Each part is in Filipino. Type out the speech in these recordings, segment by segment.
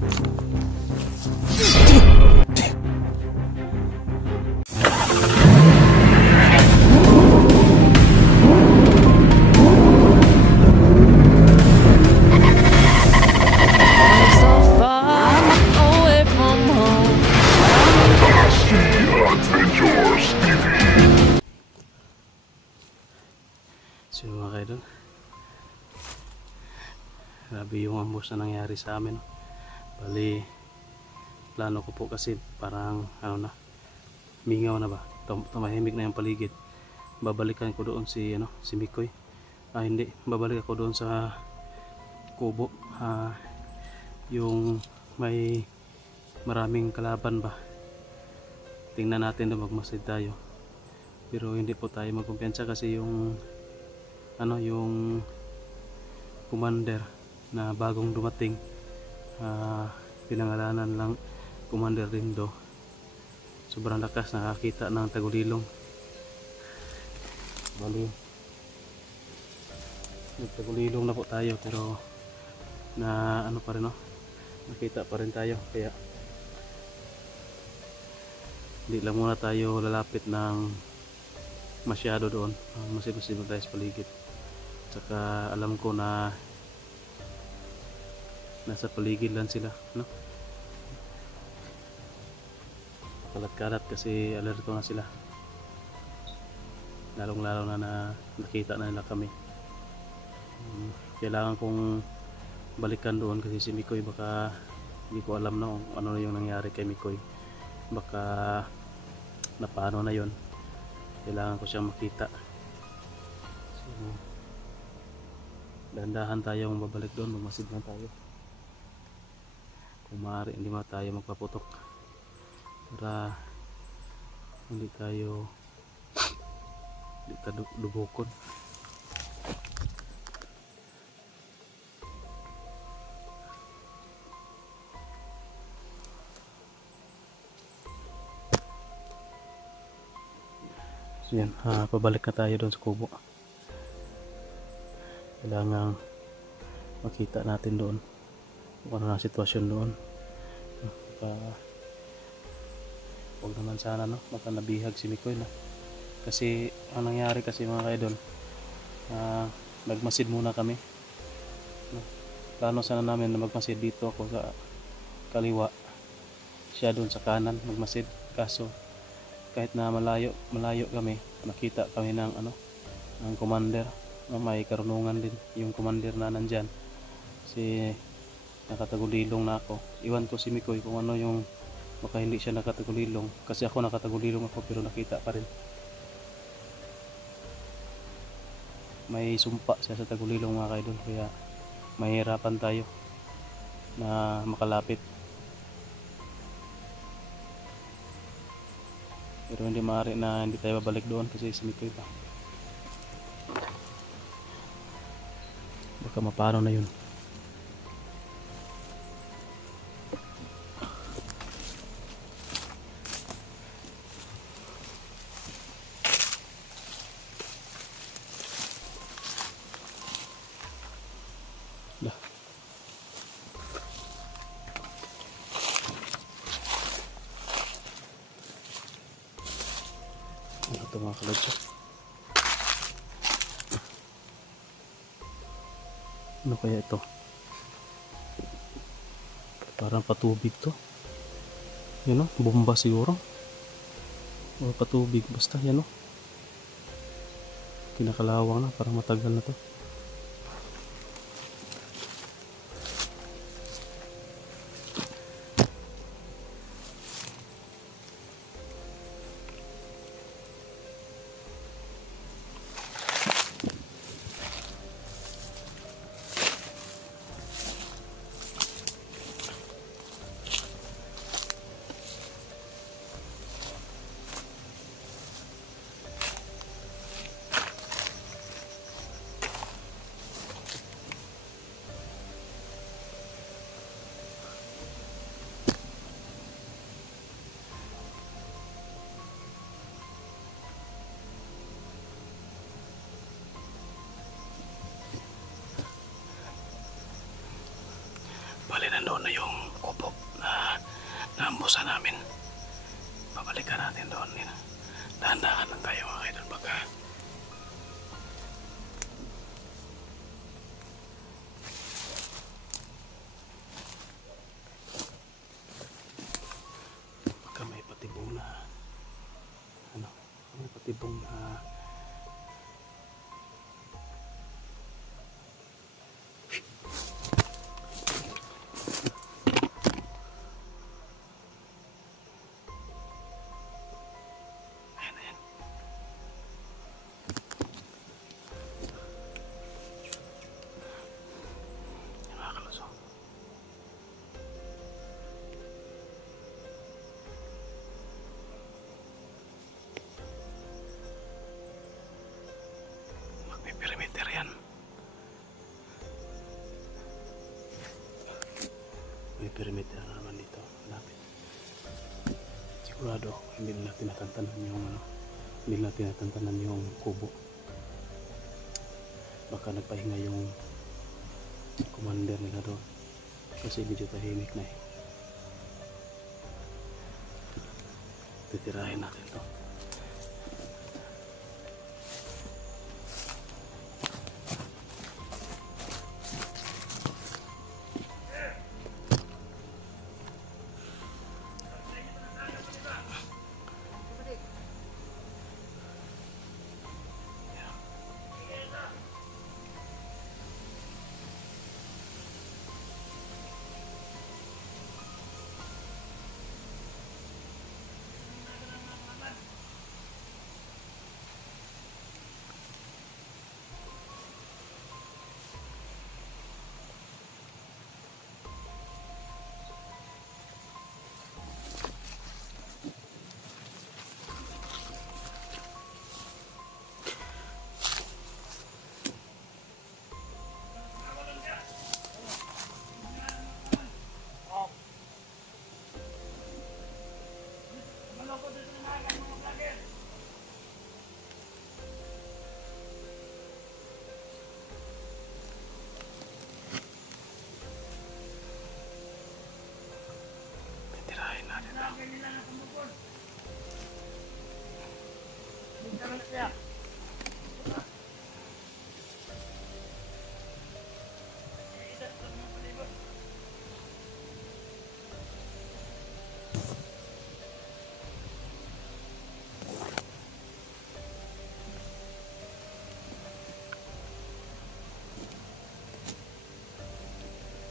So mga kaidol, grabe yung ambos na nangyari sa amin. Bali, plano ko po kasi parang ano na, mingaw na ba, tumahimik na yung paligid. Babalikan ko doon si Mikoy. Hindi, babalik ako doon sa kubo, yung may maraming kalaban ba. Tingnan natin na magmasid tayo, pero hindi po tayo magkumpiyansa kasi yung commander na bagong dumating, pinangalanan lang Commander Rindo. Sobrang lakas, nakakita ng tagulilong. Bali, nagtagulilong na po tayo, pero na pa rin, nakita pa rin tayo, kaya hindi lang muna tayo lalapit ng masyado doon. Masid-masid tayo sa paligid. Tsaka alam ko na nasa paligid lang sila, kalat-kalat kasi alerto na sila, lalong-lalo na nakita na nila kami. Kailangan kong balikan doon kasi si Mikoy, baka hindi ko alam na ano yung nangyari kay Mikoy, baka napano na yon. Kailangan ko siyang makita. So dahan-dahan tayong babalik doon, magmasid lang tayo. Kung maaari hindi ma tayo magpaputok para hindi tayo dubukon. So yan, pabalik na tayo doon sa kubo. Kailangan makita natin doon kung ano na sitwasyon doon. Huwag naman sana baka nabihag si Mikoy na. Kasi ang nangyari kasi mga kaidol, nagmasid muna kami. Plano sana namin na magmasid dito ako sa kaliwa, siya doon sa kanan magmasid. Kaso kahit na malayo kami, nakita kami ng ng commander. May karunungan din yung commander na nandyan, kasi nakatagulilong na ako. Iwan ko si Mikoy kung ano yung, baka hindi siya nakatagulilong, kasi ako nakatagulilong ako pero nakita pa rin. May sumpa siya sa tagulilong mga kaidol, kaya mahirapan tayo na makalapit. Pero hindi maaari na hindi tayo babalik doon kasi si Mikoy pa, baka mapano na yun. Dah. Ito mga kalagso, ano kaya ito? Parang patubig to. Yan bomba siguro. O patubig, basta yan kinakalawang na, parang matagal na to. nandoon na yung kubo na naambusan namin. Babalikan natin doon. Dahan-dahan lang tayo mga idol baka may patibong na may patibong na perimeter yan. May perimeter naman dito. Lapit. Sigurado hindi nila tinatantanan yung hindi nila tinatantanan yung kubo. Baka nagpahinga yung commander nila doon. Kasi medyo tahimik na eh. Titirahin natin to.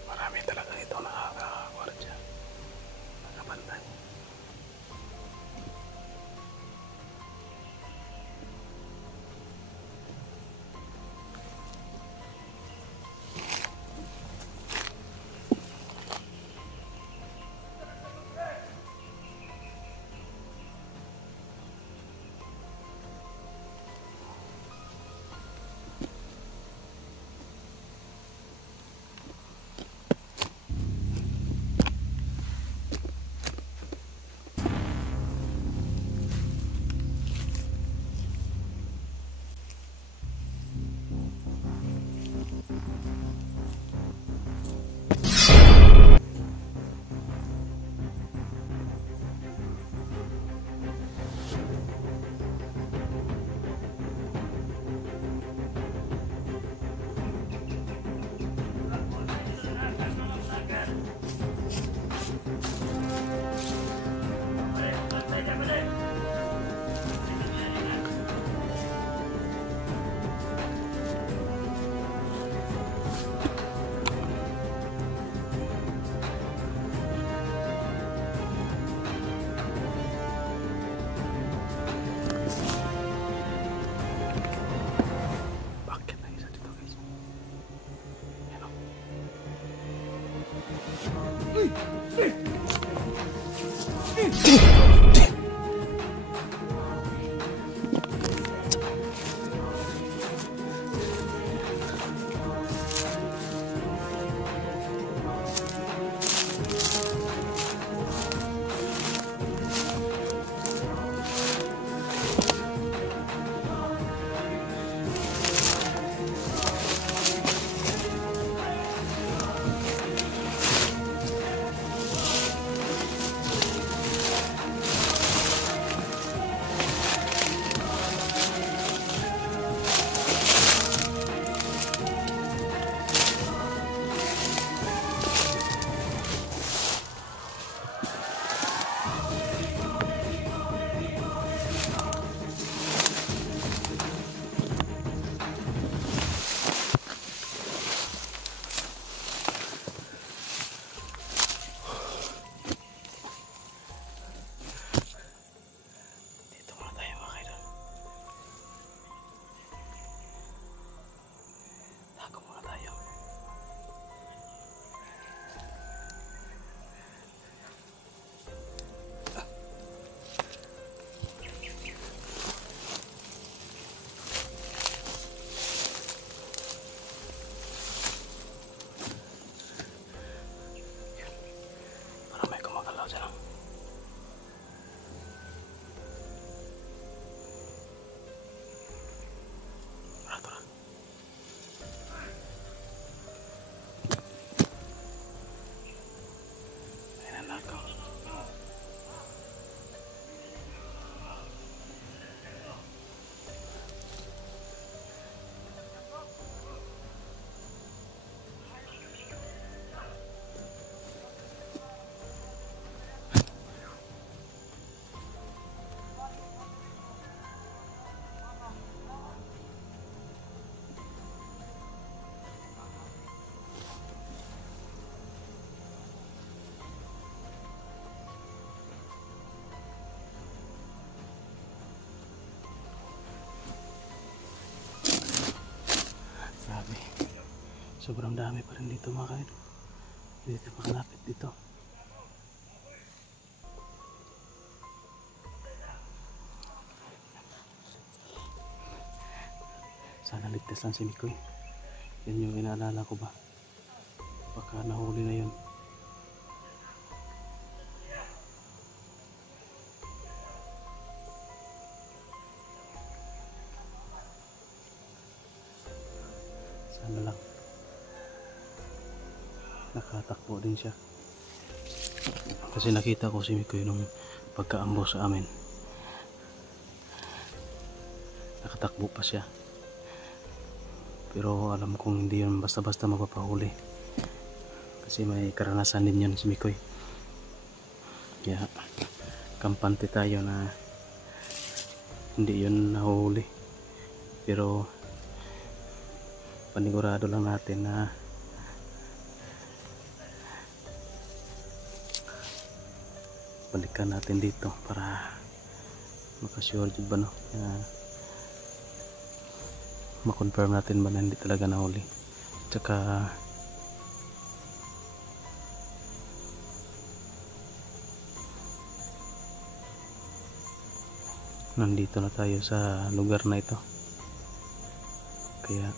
Marami talaga ito nakakawardya. Nakabantay. sobrang dami pa rin dito mga kaidol. Hindi tayo makalapit dito. Sana ligtas lang si Mikoy. Yan yung inaalala ko ba. Baka nahuli na yun. Sana lang. Nakatakbo din siya. Kasi nakita ko si Mikoy nung pagkaambo sa amin. Nakatakbo pa siya. Pero alam kong hindi yun basta-basta magpapahuli. Kasi may karanasan din yun si Mikoy. Kaya kampante tayo na hindi yun nahuli. Pero panigurado lang natin na balikan natin dito para makasure ba no na makonfirm natin ba na hindi talaga nahuli. Tsaka nandito na tayo sa lugar na ito, kaya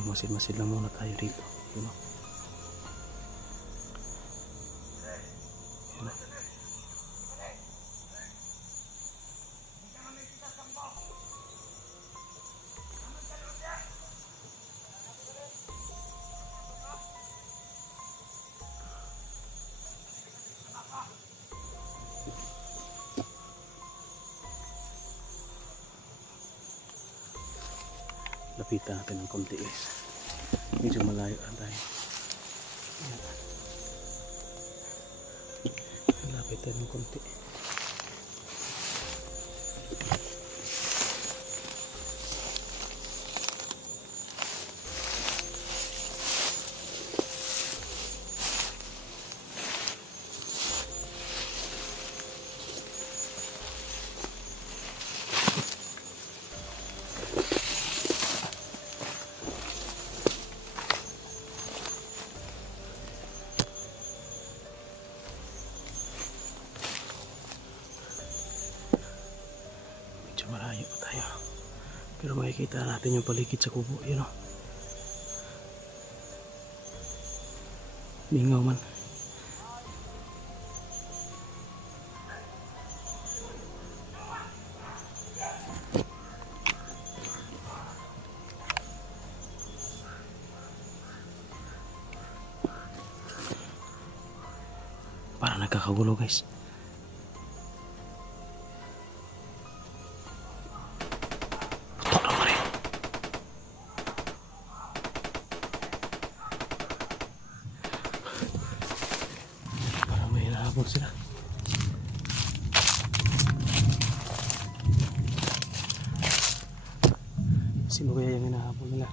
masid-masid lang muna tayo dito, you know? Lapitan natin ng konti guys. Medyo malayo lang tayo. Lapitan ng konti. Malayo pa tayo, pero makikita natin yung paligid sa kubo, you know. Bingaw man. Parang nagkakagulo guys. Habol sila. Sino kaya yung hinahabol nila?